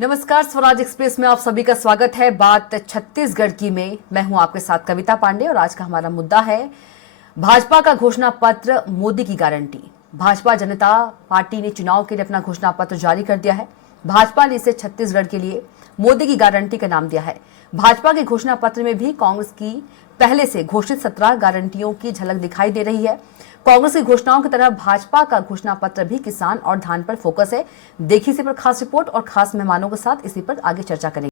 नमस्कार, स्वराज एक्सप्रेस में आप सभी का स्वागत है। बात छत्तीसगढ़ की में मैं हूं आपके साथ कविता पांडे और आज का हमारा मुद्दा है भाजपा का घोषणा पत्र, मोदी की गारंटी। भाजपा जनता पार्टी ने चुनाव के लिए अपना घोषणा पत्र जारी कर दिया है। भाजपा ने इसे छत्तीसगढ़ के लिए मोदी की गारंटी का नाम दिया है। भाजपा के घोषणा पत्र में भी कांग्रेस की पहले से घोषित 17 गारंटियों की झलक दिखाई दे रही है। कांग्रेस की घोषणाओं की तरह भाजपा का घोषणा पत्र भी किसान और धान पर फोकस है। देखिए इसी पर खास रिपोर्ट और खास मेहमानों के साथ इसी पर आगे चर्चा करेंगे।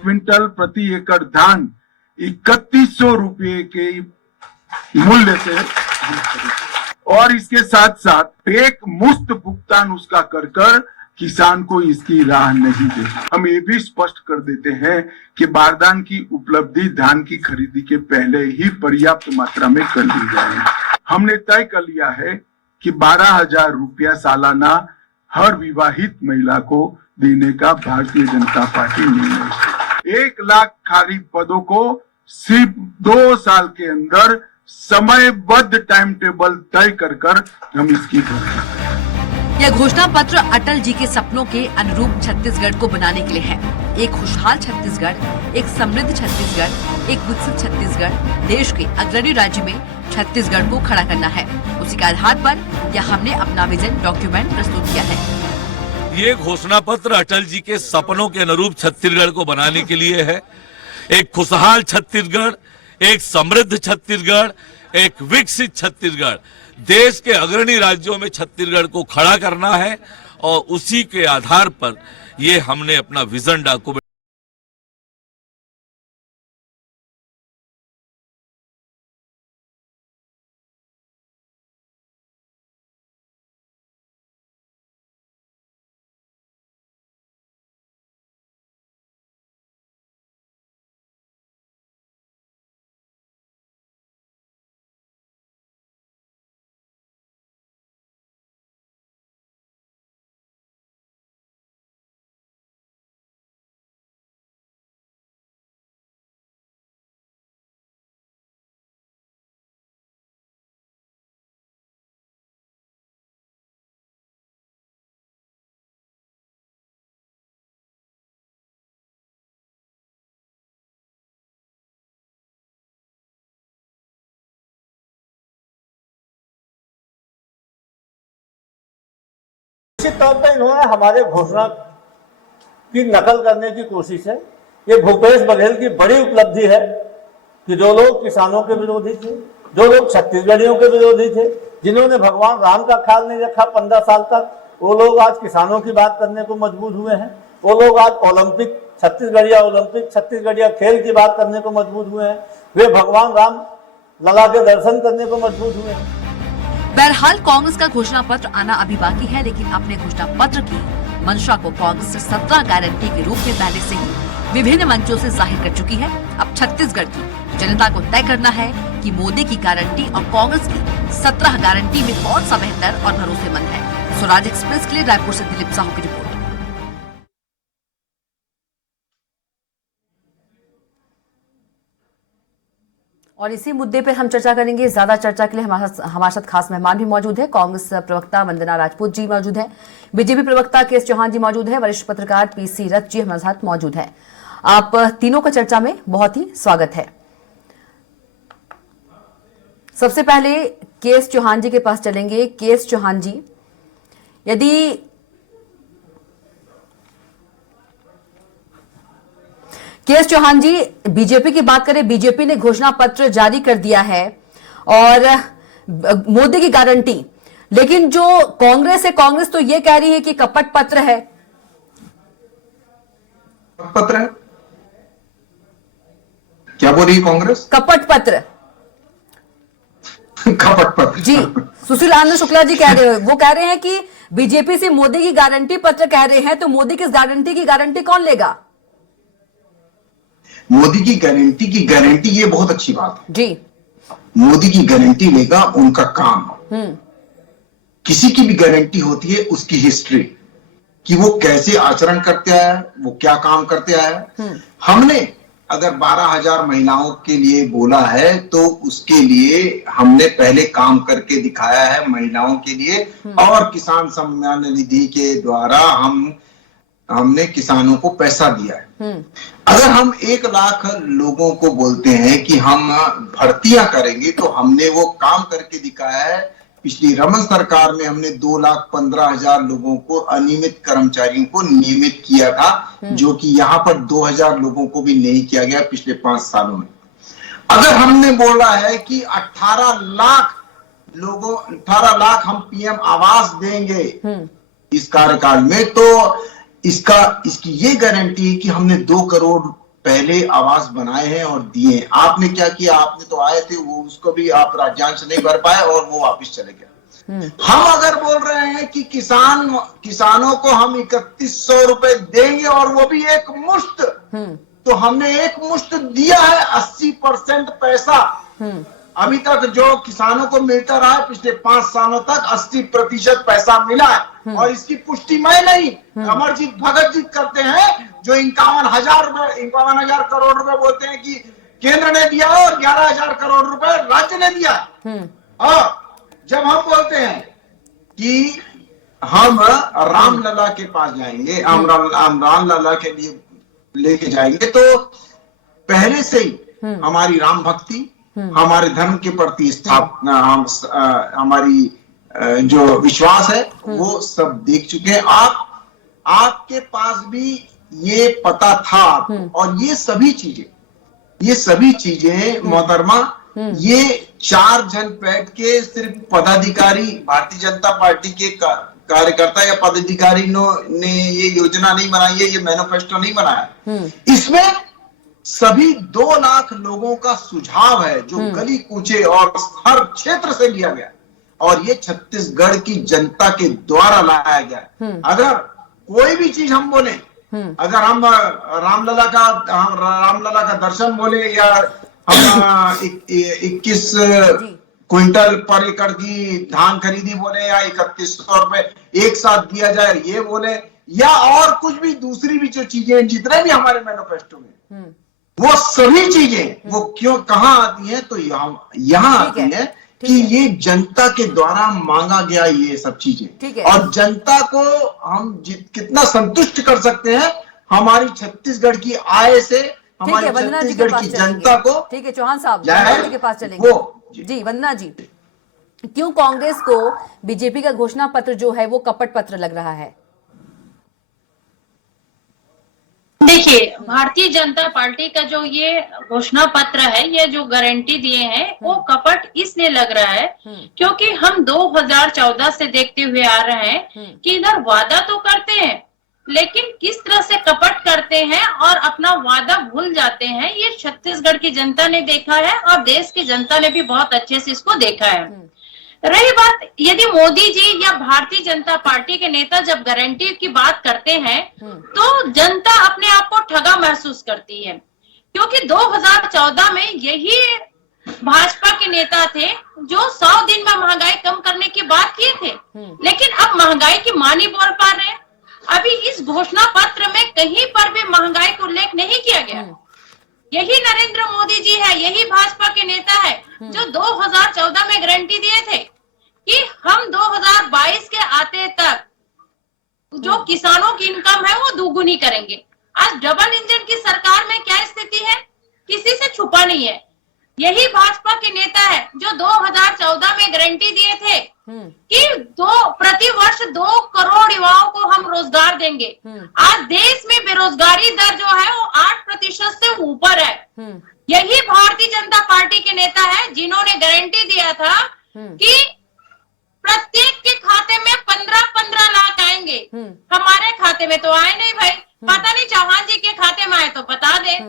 क्विंटल प्रति एकड़ धान 3100 रुपये के मूल्य से और इसके साथ साथ एक मुफ्त भुगतान उसका कर किसान को इसकी राह नहीं दे। हम ये भी स्पष्ट कर देते हैं कि बारदान की उपलब्धि धान की खरीदी के पहले ही पर्याप्त मात्रा में कर ली जाए। हमने तय कर लिया है कि 12,000 रुपया सालाना हर विवाहित महिला को देने का भारतीय जनता पार्टी निर्णय 1 लाख खाली पदों को सिर्फ 2 साल के अंदर समयबद्ध टाइम टेबल तय कर हम इसकी घोषणा करें। यह घोषणा पत्र अटल जी के सपनों के अनुरूप छत्तीसगढ़ को बनाने के लिए है। एक खुशहाल छत्तीसगढ़, एक समृद्ध छत्तीसगढ़, एक विकसित छत्तीसगढ़, देश के अग्रणी राज्य में छत्तीसगढ़ को खड़ा करना है। उसी के आधार पर यह हमने अपना विजन डॉक्यूमेंट प्रस्तुत किया है। ये घोषणा पत्र अटल जी के सपनों के अनुरूप छत्तीसगढ़ को बनाने के लिए है। एक खुशहाल छत्तीसगढ़, एक समृद्ध छत्तीसगढ़, एक विकसित छत्तीसगढ़, देश के अग्रणी राज्यों में छत्तीसगढ़ को खड़ा करना है और उसी के आधार पर ये हमने अपना विजन डॉक्यूमेंट निश्चित तौर पर इन्होंने हमारे घोषणा की नकल करने की कोशिश है। ये भूपेश बघेल की बड़ी उपलब्धि है कि जो लोग किसानों के विरोधी थे, जो लोग छत्तीसगढ़ियों के विरोधी थे, जिन्होंने भगवान राम का ख्याल नहीं रखा 15 साल तक, वो लोग आज किसानों की बात करने को मजबूर हुए हैं। वो लोग आज ओलंपिक छत्तीसगढ़िया खेल की बात करने को मजबूर हुए हैं। वे भगवान राम लला के दर्शन करने को मजबूर हुए हैं। बहरहाल कांग्रेस का घोषणा पत्र आना अभी बाकी है, लेकिन अपने घोषणा पत्र की मंशा को कांग्रेस 17 गारंटी के रूप में पहले से ही विभिन्न मंचों से जाहिर कर चुकी है। अब छत्तीसगढ़ की जनता को तय करना है कि मोदी की गारंटी और कांग्रेस की 17 गारंटी में कौन सा बेहतर और भरोसेमंद है। स्वराज एक्सप्रेस के लिए रायपुर से दिलीप साहू की रिपोर्ट। और इसी मुद्दे पर हम चर्चा करेंगे। ज्यादा चर्चा के लिए हमारे साथ खास मेहमान भी मौजूद है। कांग्रेस प्रवक्ता वंदना राजपूत जी मौजूद है, बीजेपी प्रवक्ता के एस चौहान जी मौजूद है, वरिष्ठ पत्रकार पीसी रथ जी हमारे साथ मौजूद है। आप तीनों का चर्चा में बहुत ही स्वागत है। सबसे पहले के एस चौहान जी के पास चलेंगे। के एस चौहान जी, यदि के एस चौहान जी, बीजेपी की बात करें, बीजेपी ने घोषणा पत्र जारी कर दिया है और मोदी की गारंटी, लेकिन जो कांग्रेस है, कांग्रेस तो ये कह रही है कि कपट पत्र है। पत्र है क्या बोल रही है कांग्रेस? कपट पत्र। कपट पत्र जी, सुशील आनंद शुक्ला जी कह रहे हैं, वो कह रहे हैं कि बीजेपी से मोदी की गारंटी पत्र कह रहे हैं, तो मोदी की गारंटी की गारंटी कौन लेगा? मोदी की गारंटी ये बहुत अच्छी बात है जी। मोदी की गारंटी लेगा उनका काम। किसी की भी गारंटी होती है उसकी हिस्ट्री, कि वो कैसे आचरण करते आया, वो क्या काम करते आया। हमने अगर 12,000 महिलाओं के लिए बोला है तो उसके लिए हमने पहले काम करके दिखाया है महिलाओं के लिए, और किसान सम्मान निधि के द्वारा हमने किसानों को पैसा दिया है। अगर हम 1 लाख लोगों को बोलते हैं कि हम भर्तियां करेंगे, तो हमने वो काम करके दिखाया है। पिछली रमन सरकार में हमने 2,15,000 लोगों को, अनियमित कर्मचारियों को नियमित किया था, जो कि यहाँ पर 2,000 लोगों को भी नहीं किया गया पिछले 5 सालों में। अगर हमने बोला है कि 18 लाख हम पीएम आवास देंगे इस कार्यकाल में, तो इसकी ये गारंटी है कि हमने 2 करोड़ पहले आवास बनाए हैं और दिए हैं। आपने क्या किया? आपने तो आए थे, वो उसको भी आप राज्यांश नहीं भर पाए और वो वापस चले गए। हम अगर बोल रहे हैं कि किसानों को हम 3100 रुपए देंगे और वो भी एक मुश्त, तो हमने एक मुश्त दिया है। 80% पैसा अभी तक जो किसानों को मिलता रहा है, पिछले 5 सालों तक 80% पैसा मिला है। और इसकी पुष्टि मैं नहीं, अमरजीत भगत जी करते हैं, जो 51,000 करोड़ रुपए बोलते हैं कि केंद्र ने दिया और 11,000 करोड़ रुपए राज्य ने दिया। और जब हम बोलते हैं कि हम रामलला के पास जाएंगे, हम रामलला के लिए लेके जाएंगे, तो पहले से ही हमारी राम भक्ति, हमारे धर्म के प्रति स्थापना, हमारी जो विश्वास है, वो सब देख चुके हैं। आपके पास भी ये पता था। और ये सभी चीजें मोहतरमा, ये 4 जन बैठ के सिर्फ पदाधिकारी, भारतीय जनता पार्टी के कार्यकर्ता या पदाधिकारी ने ये योजना नहीं बनाई है, ये मैनिफेस्टो नहीं बनाया। इसमें सभी 2 लाख लोगों का सुझाव है, जो गली कूचे और हर क्षेत्र से लिया गया, और ये छत्तीसगढ़ की जनता के द्वारा लाया गया। अगर कोई भी चीज हम बोले, अगर हम रामलला का दर्शन बोले, या हम 21 क्विंटल पर एकड़ की धान खरीदी बोले, या 3100 रुपए एक साथ दिया जाए ये बोले, या और कुछ भी दूसरी भी जो चीजें, जितने भी हमारे मैनिफेस्टो में, वो सभी चीजें वो क्यों कहाँ आती हैं? तो यहाँ आती है कि ये जनता के द्वारा मांगा गया ये सब चीजें, और जनता को हम कितना संतुष्ट कर सकते हैं हमारी छत्तीसगढ़ की आय से, हमारी छत्तीसगढ़ की जनता को। ठीक है चौहान साहब, वंदना जी के पास चलेंगे। जी वंदना जी, क्यों कांग्रेस को बीजेपी का घोषणा पत्र जो है वो कपट पत्र लग रहा है? देखिए, भारतीय जनता पार्टी का जो ये घोषणा पत्र है, ये जो गारंटी दिए हैं, वो कपट इसलिए लग रहा है क्योंकि हम 2014 से देखते हुए आ रहे हैं कि इधर वादा तो करते हैं, लेकिन किस तरह से कपट करते हैं और अपना वादा भूल जाते हैं, ये छत्तीसगढ़ की जनता ने देखा है और देश की जनता ने भी बहुत अच्छे से इसको देखा है। रही बात, यदि मोदी जी या भारतीय जनता पार्टी के नेता जब गारंटी की बात करते हैं, तो जनता अपने आप को ठगा महसूस करती है, क्योंकि 2014 में यही भाजपा के नेता थे जो 100 दिन में महंगाई कम करने की बात किए थे, लेकिन अब महंगाई की मां नहीं बोल पा रहे हैं। अभी इस घोषणा पत्र में कहीं पर भी महंगाई को उल्लेख नहीं किया गया। यही नरेंद्र मोदी जी है, यही भाजपा के नेता है जो 2014 में गारंटी दिए थे कि हम 2022 के आते तक जो किसानों की इनकम है वो दोगुनी करेंगे। आज डबल इंजन की सरकार में क्या स्थिति है, किसी से छुपा नहीं है। यही भाजपा के नेता है जो 2014 में गारंटी दिए थे कि प्रति वर्ष 2 करोड़ युवाओं को हम रोजगार देंगे। आज देश में बेरोजगारी दर जो है वो 8% से ऊपर है। यही भारतीय जनता पार्टी के नेता है जिन्होंने गारंटी दिया था कि प्रत्येक के खाते में 15-15 लाख आएंगे। हमारे खाते में तो आए नहीं भाई, पता नहीं चौहान जी के खाते में आए तो बता दे।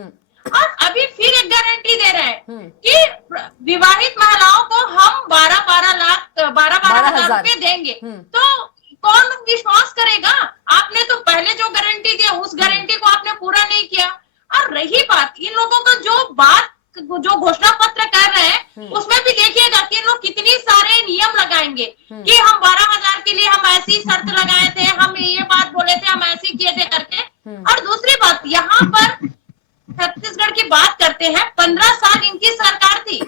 और अभी फिर एक गारंटी दे रहे हैं कि विवाहित महिलाओं को हम 12 हजार रुपए देंगे। तो कौन विश्वास करेगा? आपने तो पहले जो गारंटी दिया उस गारंटी को आपने पूरा नहीं किया। और रही बात इन लोगों का जो घोषणा पत्र कर रहे हैं उसमें भी देखिएगा कि इन लोग कितनी सारे नियम लगाएंगे कि हम 12,000 के लिए हम ऐसी शर्त लगाए थे, हम ये बात बोले थे, हम ऐसे किए थे करके। और दूसरी बात यहाँ पर छत्तीसगढ़ की बात करते हैं, 15 साल इनकी सरकार थी।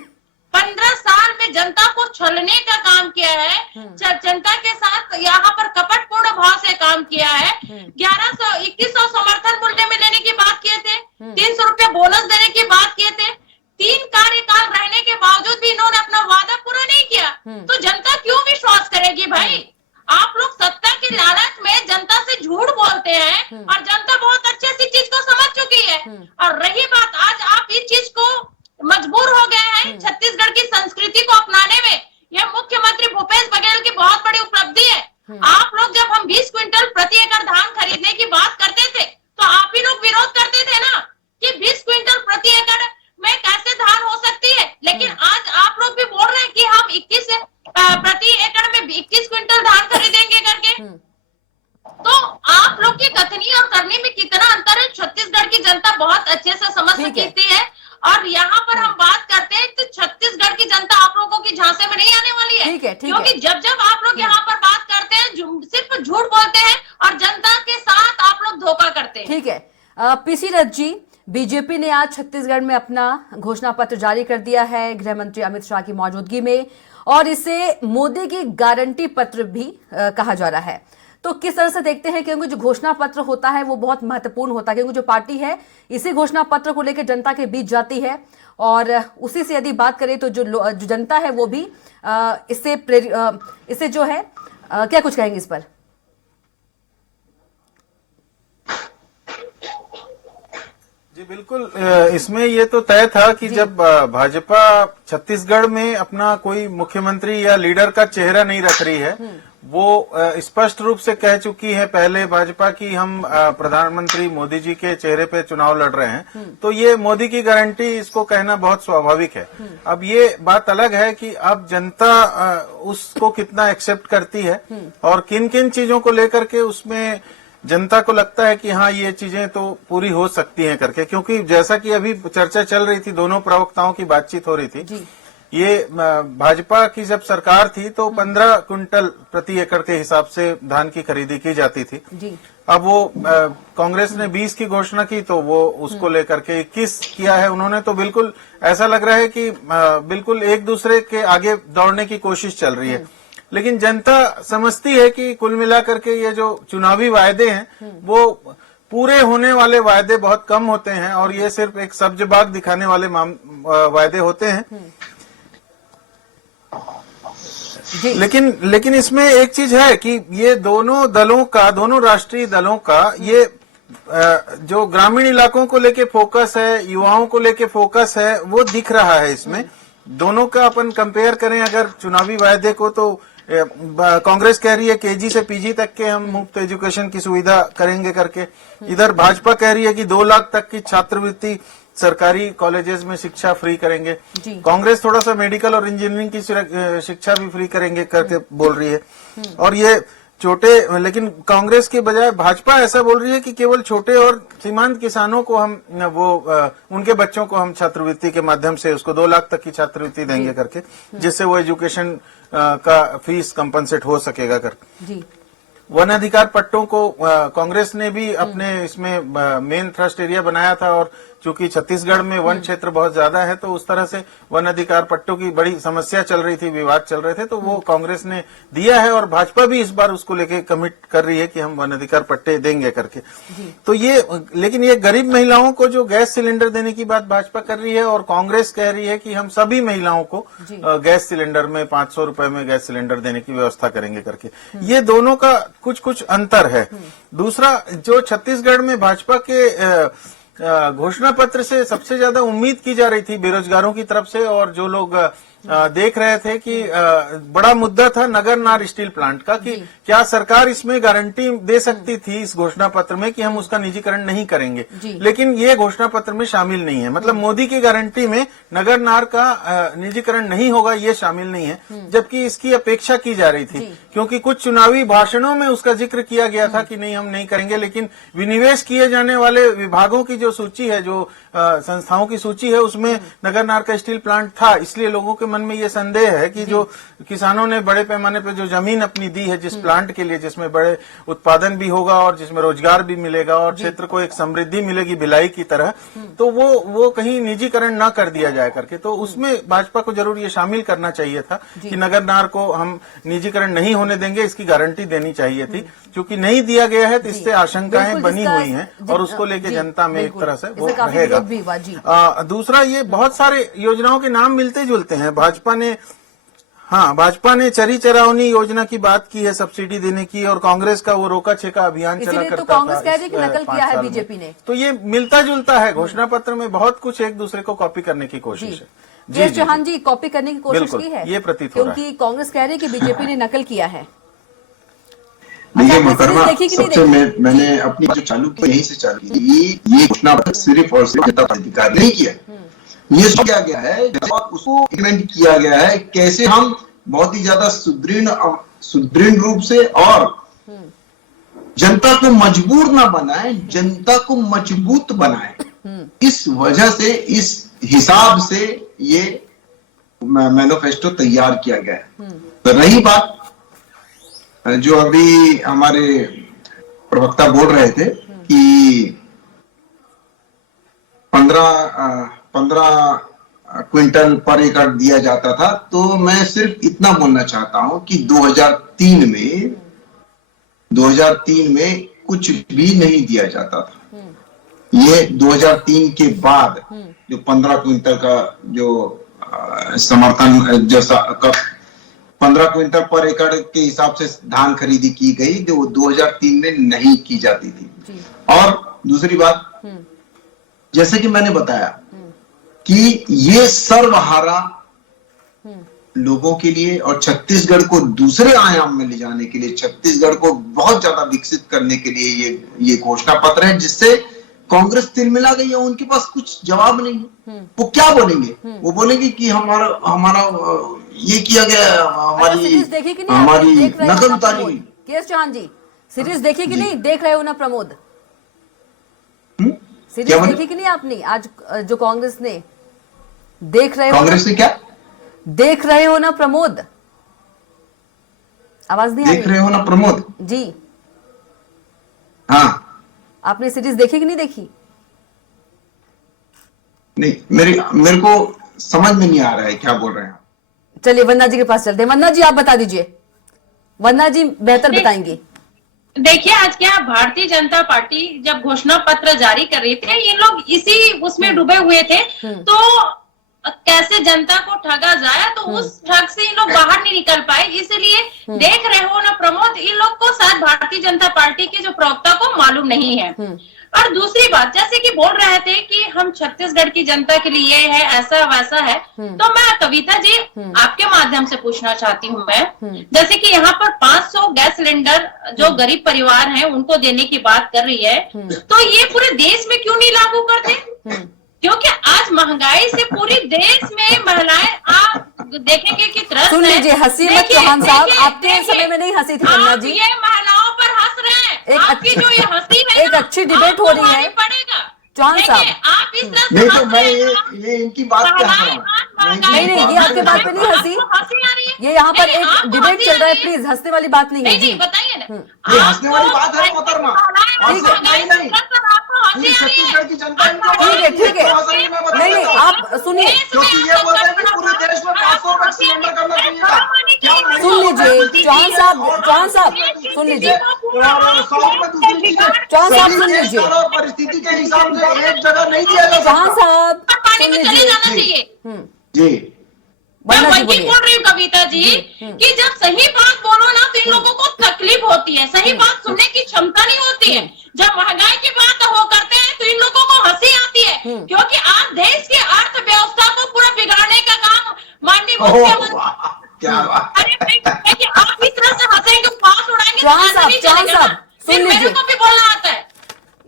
15 साल में जनता को छलने का काम किया है, जनता के साथ यहाँ पर कपटपूर्ण भाव से काम किया है। 2100 समर्थन मूल्य में लेने की बात किए थे, 300 रुपए बोनस देने की बात किए थे। 3 कार्यकाल रहने के बावजूद भी इन्होंने अपना वादा पूरा नहीं किया। तो जनता क्यों विश्वास करेगी भाई? आप लोग सत्ता के लालच में जनता से झूठ बोलते हैं और जनता बहुत अच्छे से चीज को समझ चुकी है। और रही बात, आज आप इस चीज को मजबूर हो गए हैं छत्तीसगढ़ की संस्कृति को अपनाने में। यह मुख्यमंत्री भूपेश बघेल की बहुत बड़ी उपलब्धि है। आप लोग जब हम 20 क्विंटल प्रति एकड़ धान खरीदने की बात करते थे तो आप ही लोग विरोध करते थे ना कि 20 क्विंटल प्रति एकड़ में कैसे धान हो सकती है। लेकिन आज आप लोग भी बोल रहे हैं कि हम 21 प्रति एकड़ में 21 क्विंटल धान खरीदेंगे करके। तो आप लोग की कथनी और करनी में कितना अंतर है छत्तीसगढ़ की जनता बहुत अच्छे से समझ सकती है। और यहाँ पर हम बात करते हैं तो छत्तीसगढ़ की जनता आप लोगों की झांसे में नहीं आने वाली है। ठीक है। क्योंकि जब आप लोग यहाँ पर बात करते हैं सिर्फ झूठ बोलते हैं और जनता के साथ आप लोग धोखा करते हैं। ठीक है। पीसी रथ जी, बीजेपी ने आज छत्तीसगढ़ में अपना घोषणा पत्र जारी कर दिया है गृह मंत्री अमित शाह की मौजूदगी में, और इसे मोदी की गारंटी पत्र भी कहा जा रहा है। तो किस तरह से देखते हैं, क्योंकि जो घोषणा पत्र होता है वो बहुत महत्वपूर्ण होता है, क्योंकि जो पार्टी है इसी घोषणा पत्र को लेकर जनता के बीच जाती है, और उसी से यदि बात करें तो जो जनता है वो भी इससे जो है क्या कुछ कहेंगे इस पर? जी बिल्कुल, इसमें ये तो तय था कि जब भाजपा छत्तीसगढ़ में अपना कोई मुख्यमंत्री या लीडर का चेहरा नहीं रख रही है, वो स्पष्ट रूप से कह चुकी है पहले भाजपा की हम प्रधानमंत्री मोदी जी के चेहरे पे चुनाव लड़ रहे हैं, तो ये मोदी की गारंटी इसको कहना बहुत स्वाभाविक है। अब ये बात अलग है कि अब जनता उसको कितना एक्सेप्ट करती है और किन किन चीजों को लेकर के उसमें जनता को लगता है कि हाँ ये चीजें तो पूरी हो सकती हैं करके। क्योंकि जैसा कि अभी चर्चा चल रही थी, दोनों प्रवक्ताओं की बातचीत हो रही थी, ये भाजपा की जब सरकार थी तो 15 क्विंटल प्रति एकड़ के हिसाब से धान की खरीदी की जाती थी जी। अब वो कांग्रेस ने 20 की घोषणा की तो वो उसको लेकर के 21 किया है उन्होंने। तो बिल्कुल ऐसा लग रहा है कि बिल्कुल एक दूसरे के आगे दौड़ने की कोशिश चल रही है। लेकिन जनता समझती है कि कुल मिलाकर के ये जो चुनावी वायदे हैं वो पूरे होने वाले वायदे बहुत कम होते हैं और ये सिर्फ एक सब्ज-बाग दिखाने वाले वायदे होते हैं। लेकिन इसमें एक चीज है कि ये दोनों दलों का, दोनों राष्ट्रीय दलों का ये जो ग्रामीण इलाकों को लेके फोकस है, युवाओं को लेके फोकस है, वो दिख रहा है इसमें। दोनों का अपन कंपेयर करें अगर चुनावी वायदे को, तो कांग्रेस कह रही है केजी से पीजी तक के हम मुफ्त एजुकेशन की सुविधा करेंगे करके, इधर भाजपा कह रही है कि 2 लाख तक की छात्रवृत्ति सरकारी कॉलेजेस में शिक्षा फ्री करेंगे। कांग्रेस थोड़ा सा मेडिकल और इंजीनियरिंग की शिक्षा भी फ्री करेंगे करके बोल रही है। और ये छोटे, लेकिन कांग्रेस के बजाय भाजपा ऐसा बोल रही है कि केवल छोटे और सीमांत किसानों को हम उनके बच्चों को हम छात्रवृत्ति के माध्यम से उसको 2 लाख तक की छात्रवृत्ति देंगे करके, जिससे वो एजुकेशन का फीस कंपनसेट हो सकेगा करके। वन अधिकार पट्टों को कांग्रेस ने भी अपने इसमें मेन थ्रस्ट एरिया बनाया था और चूंकि छत्तीसगढ़ में वन क्षेत्र बहुत ज्यादा है, तो उस तरह से वन अधिकार पट्टों की बड़ी समस्या चल रही थी, विवाद चल रहे थे, तो वो कांग्रेस ने दिया है और भाजपा भी इस बार उसको लेके कमिट कर रही है कि हम वन अधिकार पट्टे देंगे करके। तो ये, लेकिन ये गरीब महिलाओं को जो गैस सिलेंडर देने की बात भाजपा कर रही है और कांग्रेस कह रही है कि हम सभी महिलाओं को गैस सिलेंडर में 500 रुपए में गैस सिलेंडर देने की व्यवस्था करेंगे करके, ये दोनों का कुछ अंतर है। दूसरा, जो छत्तीसगढ़ में भाजपा के घोषणा पत्र से सबसे ज्यादा उम्मीद की जा रही थी बेरोजगारों की तरफ से, और जो लोग देख रहे थे कि बड़ा मुद्दा था नगरनार स्टील प्लांट का, कि क्या सरकार इसमें गारंटी दे सकती थी इस घोषणा पत्र में कि हम उसका निजीकरण नहीं करेंगे, लेकिन ये घोषणा पत्र में शामिल नहीं है। मतलब मोदी की गारंटी में नगरनार का निजीकरण नहीं होगा ये शामिल नहीं है, जबकि इसकी अपेक्षा की जा रही थी, क्योंकि कुछ चुनावी भाषणों में उसका जिक्र किया गया था कि नहीं हम नहीं करेंगे, लेकिन विनिवेश किए जाने वाले विभागों की जो सूची है, जो संस्थाओं की सूची है, उसमें नगरनार का स्टील प्लांट था। इसलिए लोगों के मन में ये संदेह है कि जो किसानों ने बड़े पैमाने पे जो जमीन अपनी दी है जिस प्लांट के लिए, जिसमें बड़े उत्पादन भी होगा और जिसमें रोजगार भी मिलेगा और क्षेत्र को एक समृद्धि मिलेगी भिलाई की तरह, तो वो कहीं निजीकरण ना कर दिया जाए करके, तो उसमें भाजपा को जरूर ये शामिल करना चाहिए था कि नगरनार को हम निजीकरण नहीं होने देंगे, इसकी गारंटी देनी चाहिए थी। क्योंकि नहीं दिया गया है तो इससे आशंकाएं बनी हुई हैं और उसको लेके जनता में एक तरह से वो रहेगा। दूसरा, ये बहुत सारे योजनाओं के नाम मिलते जुलते हैं। भाजपा ने चरी चरावनी योजना की बात की है, सब्सिडी देने की, और कांग्रेस का वो रोका छेका अभियान चला करता था। तो कांग्रेस कह रही है कि नकल किया है बीजेपी ने। तो ये मिलता जुलता है, घोषणा पत्र में बहुत कुछ एक दूसरे को कॉपी करने की कोशिश है। जी चौहान जी, कॉपी करने की कोशिश की है, ये प्रतीत हो रहा है, क्योंकि कांग्रेस कह रही है कि बीजेपी ने नकल किया है। देखिए मोहतरमा, सबसे मैंने अपनी जो चालू की यहीं से चालू की, ये घोषणा पत्र सिर्फ और सिर्फ जनता पार्टी का नहीं किया, ये किया गया है और उसको इम्प्लीमेंट किया गया है कैसे हम बहुत ही ज्यादा सुदृढ़ रूप से और जनता को मजबूर ना बनाए, जनता को मजबूत बनाए। इस वजह से, इस हिसाब से ये मैनिफेस्टो तैयार किया गया है। तो रही बात जो अभी हमारे प्रवक्ता बोल रहे थे कि 15 क्विंटल पर एकड़ दिया जाता था, तो मैं सिर्फ इतना बोलना चाहता हूं कि 2003 में कुछ भी नहीं दिया जाता था। ये 2003 के बाद जो 15 क्विंटल का जो समर्थन जैसा 15 क्विंटल पर एकड़ के हिसाब से धान खरीदी की गई, जो 2003 में नहीं की जाती थी। और दूसरी बात, जैसे कि मैंने बताया कि ये सर्वहारा लोगों के लिए और छत्तीसगढ़ को दूसरे आयाम में ले जाने के लिए, छत्तीसगढ़ को बहुत ज्यादा विकसित करने के लिए ये घोषणा पत्र है, जिससे कांग्रेस तिलमिला गई है। उनके पास कुछ जवाब नहीं है। वो क्या बोलेंगे? वो बोलेंगे कि हमारा ये किया गया, हमारी नकल उतारी गई। केएस चौहान जी, सीरीज देखी कि नहीं? देख रहे हो ना प्रमोद? सीरीज देखी कि नहीं आपने आज जो कांग्रेस ने? देख रहे हो? कांग्रेस ने क्या देख रहे हो ना प्रमोद? आवाज नहीं आ रही? देख रहे हो ना प्रमोद जी? हाँ, आपने सीरीज देखी कि नहीं देखी? नहीं, मेरे को समझ में नहीं आ रहा है क्या बोल रहे हैं। चलिए वंदना जी के पास चलते हैं। वंदना जी, आप बता दीजिए। वंदना जी बेहतर बताएंगे। देखिए, आज क्या भारतीय जनता पार्टी जब घोषणा पत्र जारी कर रही थे, ये लोग इसी उसमें डूबे हुए थे, तो कैसे जनता को ठगा जाए, तो उस ठग से इन लोग बाहर नहीं निकल पाए। इसलिए देख रहे हो ना प्रमोद, इन लोग को शायद भारतीय जनता पार्टी के जो प्रवक्ता को मालूम नहीं है। और दूसरी बात, जैसे कि बोल रहे थे कि हम छत्तीसगढ़ की जनता के लिए ये है, ऐसा वैसा है, तो मैं कविता जी आपके माध्यम से पूछना चाहती हूँ मैं, जैसे कि यहाँ पर 500 गैस सिलेंडर जो गरीब परिवार हैं उनको देने की बात कर रही है, तो ये पूरे देश में क्यों नहीं लागू करते? क्योंकि आज महंगाई से पूरी देश में महिलाएं, आप देखेंगे कि त्रस्त सुन लीजिए, हंसी मत चौहान साहब, आपके समय में नहीं हंसी थी वंदना जी। ये महिलाओं पर हंस रहे हैं, आपकी जो ये हंसी है, एक अच्छी डिबेट हो रही है चौहान साहब। आप इस तरह से नहीं, तो मैं ये इनकी बात क्या नहीं, ये आपके बात पे नहीं हंसी, ये यहाँ पर एक डिबेट चल रहा है, प्लीज हंसने वाली बात नहीं है जी। बताइए ना, ये हंसने वाली बात है मोहतरमा। हंसी पूरी आ रही है। छत्तीसगढ़ की जनता इनको ठीक है नहीं आप सुनिए, क्योंकि ये बोलते हैं कि पूरे देश में 500 रुपए सिलेंडर करना चाहिए था। क्या सुन लीजिए चौहान साहब सुन लीजिए, और साउथ में दूसरी चीजें चौहान साहब सभी सुन देश लीजिए। का और परिस्थिति के हिसाब से एक जगह नहीं दिया जा चौहान सकता। साहब पानी सुन में चले लीजिए। जाना चाहिए। जी मैं वन्ना जी वही बोलिए। बोल रही हूँ कविता जी कि जब सही बात बोलो ना तो इन लोगों को तकलीफ होती है, सही बात सुनने की क्षमता नहीं होती है। जब महंगाई की बात हो करते हैं तो इन लोगों को हंसी आती है, क्योंकि आज देश की अर्थव्यवस्था को पूरा बिगाड़ने का काम माननीय मुख्यमंत्री। वाह, क्या बात। अरे भाई, कि आप इस तरह से हंसेंगे, पास उड़ाएंगे तो चौहान ऐसा साहब, नहीं चौहान चलेगा साहब, ना। सुन फिर मेरे लीजिए। को भी बोलना आता है।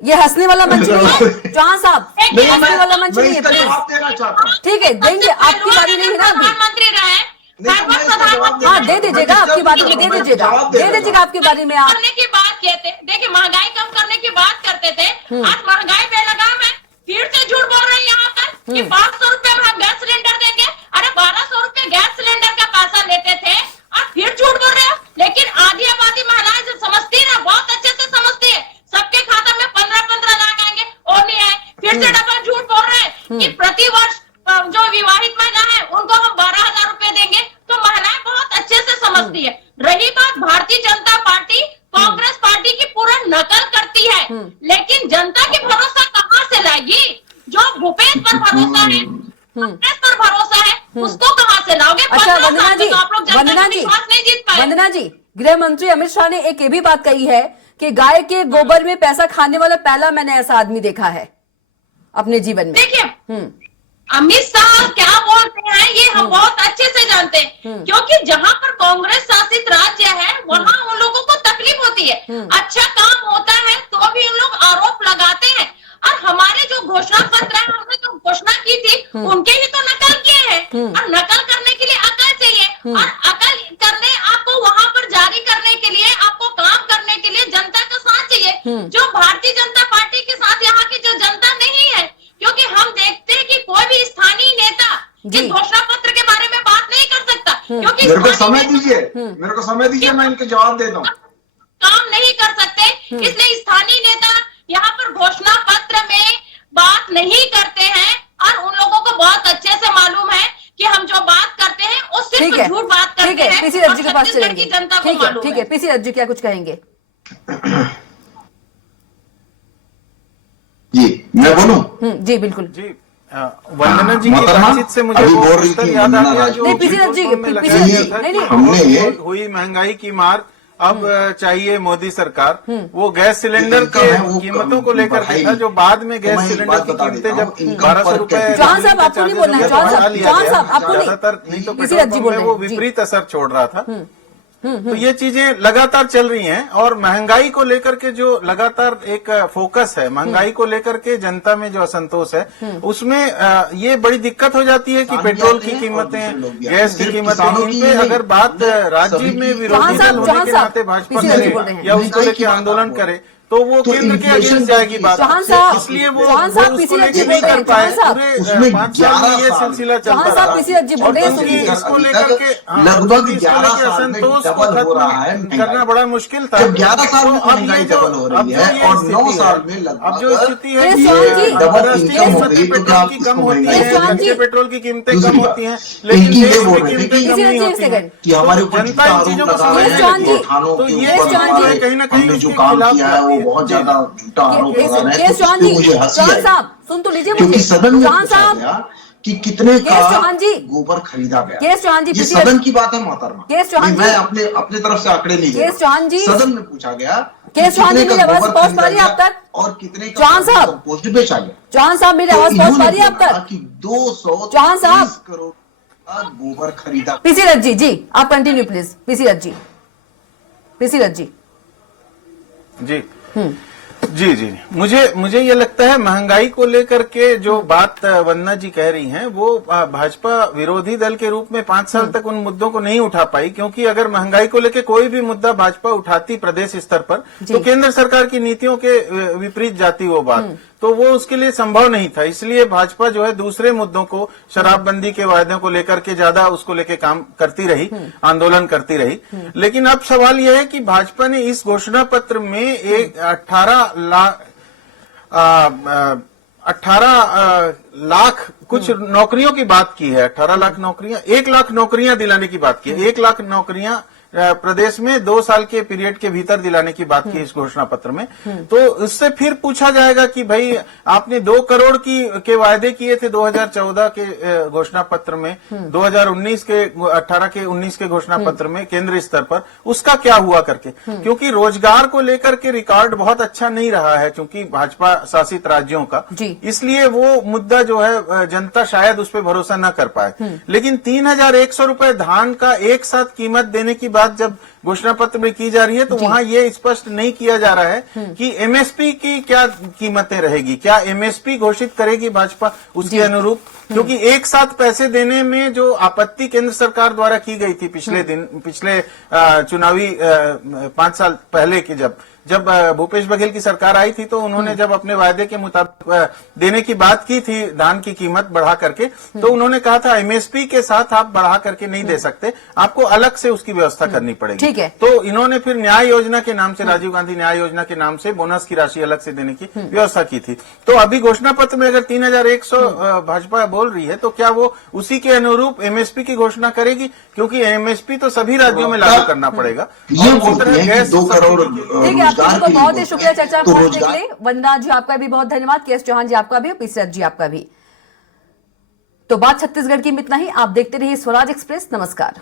ये हंसने वाला मंच नहीं है चौहान साहब, नहीं, ये हंसने वाला मंच मैं नहीं है इसका प्लीज। जवाब देना चाहता हूँ। ठीक है देंगे, आपकी बारी नहीं है ना अभी। प्रधानमंत्री रहे, नहीं, हर तो मैं वक्त इसका जवाब प्रधानमंत्री हाँ देना दे दीजिएगा, आपकी बारी में दे दीजिएगा, दे दीजिएगा आपकी बारी में आप। करने की बात कहते, देखिए महंगाई कम करने की बात करते थे, आज महंगाई बेलगाम है। फिर से झूठ बोल रहे हैं यहाँ पर कि 500 रुपए में हम गैस सिलेंडर देंगे। अरे 1200 रुपए गैस सिलेंडर का पैसा लेते थे और फिर झूठ बोल रहे हो। लेकिन आधी आबादी महिलाएं जो समझती है ना, बहुत अच्छे से समझती है, सबके खाता में 15-15 लाख आएंगे, और नहीं आए। फिर से डबल झूठ बोल रहे हैं कि प्रति वर्ष जो विवाहित महिला है उनको हम 12,000 रुपए देंगे। तो महिलाएं बहुत अच्छे से समझती है। रही बात भारतीय जनता पार्टी कांग्रेस पार्टी की पूरा नकल करती है, लेकिन जनता की भरोसा कहाँ से लाएगी? जो भूपेश पर भरोसा है, कांग्रेस पर भरोसा है, उसको कहाँ से लाओगे? अच्छा 15 वंदना साल जी, में तो आप लोग जनता वंदना का जी, विश्वास नहीं जीत पाए। वंदना जी, गृह मंत्री अमित शाह ने एक ये भी बात कही है कि गाय के गोबर में पैसा खाने वाला पहला मैंने ऐसा आदमी देखा है अपने जीवन में। देखिए अमित शाह क्या बोलते हैं ये हम बहुत अच्छे से जानते हैं, क्योंकि जहां पर कांग्रेस शासित राज्य है वहां उन लोगों को तकलीफ होती है। अच्छा काम होता है तो भी उन लोग आरोप लगाते हैं। और हमारे जो घोषणा पत्र है, हमने जो घोषणा की थी उनके ही तो नकल किए हैं। और नकल करने के लिए अकल चाहिए, और अकल करने आपको वहां पर जारी करने के लिए, आपको काम करने के लिए जनता का साथ चाहिए, जो भारतीय जनता पार्टी के साथ यहाँ की जो जनता नहीं है। क्योंकि हम देखते हैं कि कोई भी स्थानीय नेता इस घोषणा पत्र के बारे में बात नहीं कर सकता, क्योंकि मेरे को स्थानीय समय नेता दीजिए, मेरे को समय दीजिए, मैं इनके जवाब देता हूँ। काम नहीं कर सकते, इसलिए स्थानीय नेता यहाँ पर घोषणा पत्र में बात नहीं करते हैं। और उन लोगों को बहुत अच्छे से मालूम है कि हम जो बात करते हैं वो ठीक सिर्फ है, झूठ बात ठीक करते है, हैं। पीसी और रज्जू के पास छत्तीसगढ़ चलेंगे। की जनता को ठीक है, मालूम ठीक है, पीसी रज्जू क्या कुछ कहेंगे? जी मैं बोलूं? जी बिल्कुल। जी वंदना जी की मोहतरमा, बातचीत से मुझे अभी वो बोल रही पुस्तक थी याद आ वंदना गया राज। जो नहीं, पीसी रज्जू, पेट्रोल में पीसी लगाया रज्जू, था नहीं, कि नहीं। हमने ये हुई महंगाई की मार, अब चाहिए मोदी सरकार। वो गैस सिलेंडर इनकम के है, वो कीमतों को लेकर बढ़ाई के था, जो बाद में तो गैस मैं एक सिलेंडर बात की बता कीमतें देता जब हूं, इनकम 1200 पर रुपए, कैपिटा। चौहान साहब, आपको नहीं बोलना है, चौहान साहब, चौहान साहब, आपको नहीं। ज्यादातर नहीं तो पीसी पेट्रोल रज्जू पंप बोल में रहे वो हैं, जी। विपरीत असर छोड़ रहा था। तो ये चीजें लगातार चल रही हैं, और महंगाई को लेकर के जो लगातार एक फोकस है, महंगाई को लेकर के जनता में जो असंतोष है, उसमें ये बड़ी दिक्कत हो जाती है कि पेट्रोल की कीमतें, गैस की कीमतें, इन पे अगर बात राज्य में विरोधी दल होने के नाते भाजपा पीसी रज्जू बोल रहे करे हैं। या उसको लेकर आंदोलन करे तो वो तो केंद्र के इन्फ्लेशन अगेंस्ट जाएगी बात। चौहान साहब, इसलिए वो चौहान साहब, उसको पीसी लेके रज्जू नहीं बोल रहे कर हैं, पाए। चौहान साहब। पूरे उसमें 5 साल में 11 ये साल सिलसिला चौहान चलता साहब, रहा। पीसी रज्जू बोल रहे हैं, और सुनिए। इसको लेकर के लगभग इसको 11 लेके साल में असंतोष को डबल हो रहा है खत्म करना बड़ा मुश्किल था। जब 11 साल में तो अब महंगाई ये जो- डबल हो रही अब जो है ये और स्थिति 9 है, साल में अब जो लगभग स्थिति है ये कि चौहान डबल अंतर्राष्ट्रीय इनकम हो स्तर गई, पे तो पेट्रोल आप की इसको कम होती महंगाई है, चौहान कच्चे जी, पेट्रोल की कीमतें दूसरी कम बात, होती हैं, लेकिन इनकी ये देश बोल में रहे थे कीमतें कि कम नहीं एक होती हैं। सेकंड कि हमारे तो ऊपर जनता जितना इन आरोप चीजों को लगा समझ रहे ये हैं चौहान कि जी, गोठानों तो के ये ऊपर चौहान हमारे जी, कहीं ना कहीं हमने जो उसके काम खिलाफ किया है वो जाती है। बहुत ज्यादा झूठा आरोप लगा रहे हैं, केस तो चौहान उस जी, पे मुझे हंसी चौहान आई। साहब सुन तो लीजिए क्योंकि मुझे। सदन में चौहान पूछा साहब, गया कि कितने का केस चौहान जी, गोबर खरीदा गया। केस चौहान जी, ये पीछे सदन की बात है मोहतरमा। केस चौहान नहीं, मैं जी, अपने तरफ से आंकड़े नहीं दे केस चौहान जी, सदन में पूछा गया कि केस चौहान जी, कितने मेरी का आवाज गोबर पहुंच पा खरीदा रही है आप गया तक? और कितने का चौहान साहब, कंपोस्ट बेचा गया। चौहान साहब, मेरी तो आवाज पहुंच पा इन्होंने रही है आप बोला तक? कि 230 चौहान साहब, करोड़ का गोबर खरीदा। PC Rajji Rajji, ji continue please. P C, Rajji Rajji. C Rajji जी मुझे ये लगता है महंगाई को लेकर के जो बात वंदना जी कह रही हैं वो भाजपा विरोधी दल के रूप में 5 साल तक उन मुद्दों को नहीं उठा पाई, क्योंकि अगर महंगाई को लेकर कोई भी मुद्दा भाजपा उठाती प्रदेश स्तर पर तो केंद्र सरकार की नीतियों के विपरीत जाती वो बात, तो वो उसके लिए संभव नहीं था। इसलिए भाजपा जो है दूसरे मुद्दों को, शराबबंदी के वायदों को लेकर के ज्यादा उसको लेकर काम करती रही, आंदोलन करती रही। लेकिन अब सवाल यह है कि भाजपा ने इस घोषणा पत्र में एक 18 18 लाख कुछ नौकरियों की बात की है। 18 लाख नौकरियां, 1 लाख नौकरियां दिलाने की बात की है। 1 लाख नौकरियां प्रदेश में 2 साल के पीरियड के भीतर दिलाने की बात की इस घोषणा पत्र में। तो इससे फिर पूछा जाएगा कि भाई आपने 2 करोड़ के वायदे किए थे 2014 के घोषणा पत्र में, 2019 के 18 के 19 के घोषणा पत्र में केंद्रीय स्तर पर, उसका क्या हुआ करके? क्योंकि रोजगार को लेकर के रिकॉर्ड बहुत अच्छा नहीं रहा है क्योंकि भाजपा शासित राज्यों का, इसलिए वो मुद्दा जो है जनता शायद उस पर भरोसा न कर पाए। लेकिन 3100 रुपए धान का एक साथ कीमत देने की बात जब घोषणा पत्र में की जा रही है तो वहां ये स्पष्ट नहीं किया जा रहा है कि एमएसपी की क्या कीमतें रहेगी, क्या एमएसपी घोषित करेगी भाजपा उसके अनुरूप? क्योंकि एक साथ पैसे देने में जो आपत्ति केंद्र सरकार द्वारा की गई थी पिछले चुनावी 5 साल पहले की जब भूपेश बघेल की सरकार आई थी तो उन्होंने जब अपने वायदे के मुताबिक देने की बात की थी धान की कीमत बढ़ा करके, तो उन्होंने कहा था एमएसपी के साथ आप बढ़ा करके नहीं दे सकते, आपको अलग से उसकी व्यवस्था करनी पड़ेगी। ठीक है। तो इन्होंने फिर न्याय योजना के नाम से, राजीव गांधी न्याय योजना के नाम से बोनस की राशि अलग से देने की व्यवस्था की थी। तो अभी घोषणा पत्र में अगर 3100 भाजपा बोल रही है तो क्या वो उसी के अनुरूप एमएसपी की घोषणा करेगी? क्योंकि एमएसपी तो सभी राज्यों में लागू करना पड़ेगा। ये बोलते हैं कि 2 करोड़ ठीक है, आपको बहुत ही शुक्रिया चर्चा पहुंचने के लिए। वंदना जी आपका भी बहुत धन्यवाद, के एस चौहान जी आपका भी, पीसीआर जी आपका भी। तो बात छत्तीसगढ़ की में इतना ही। आप देखते रहिए स्वराज एक्सप्रेस। नमस्कार।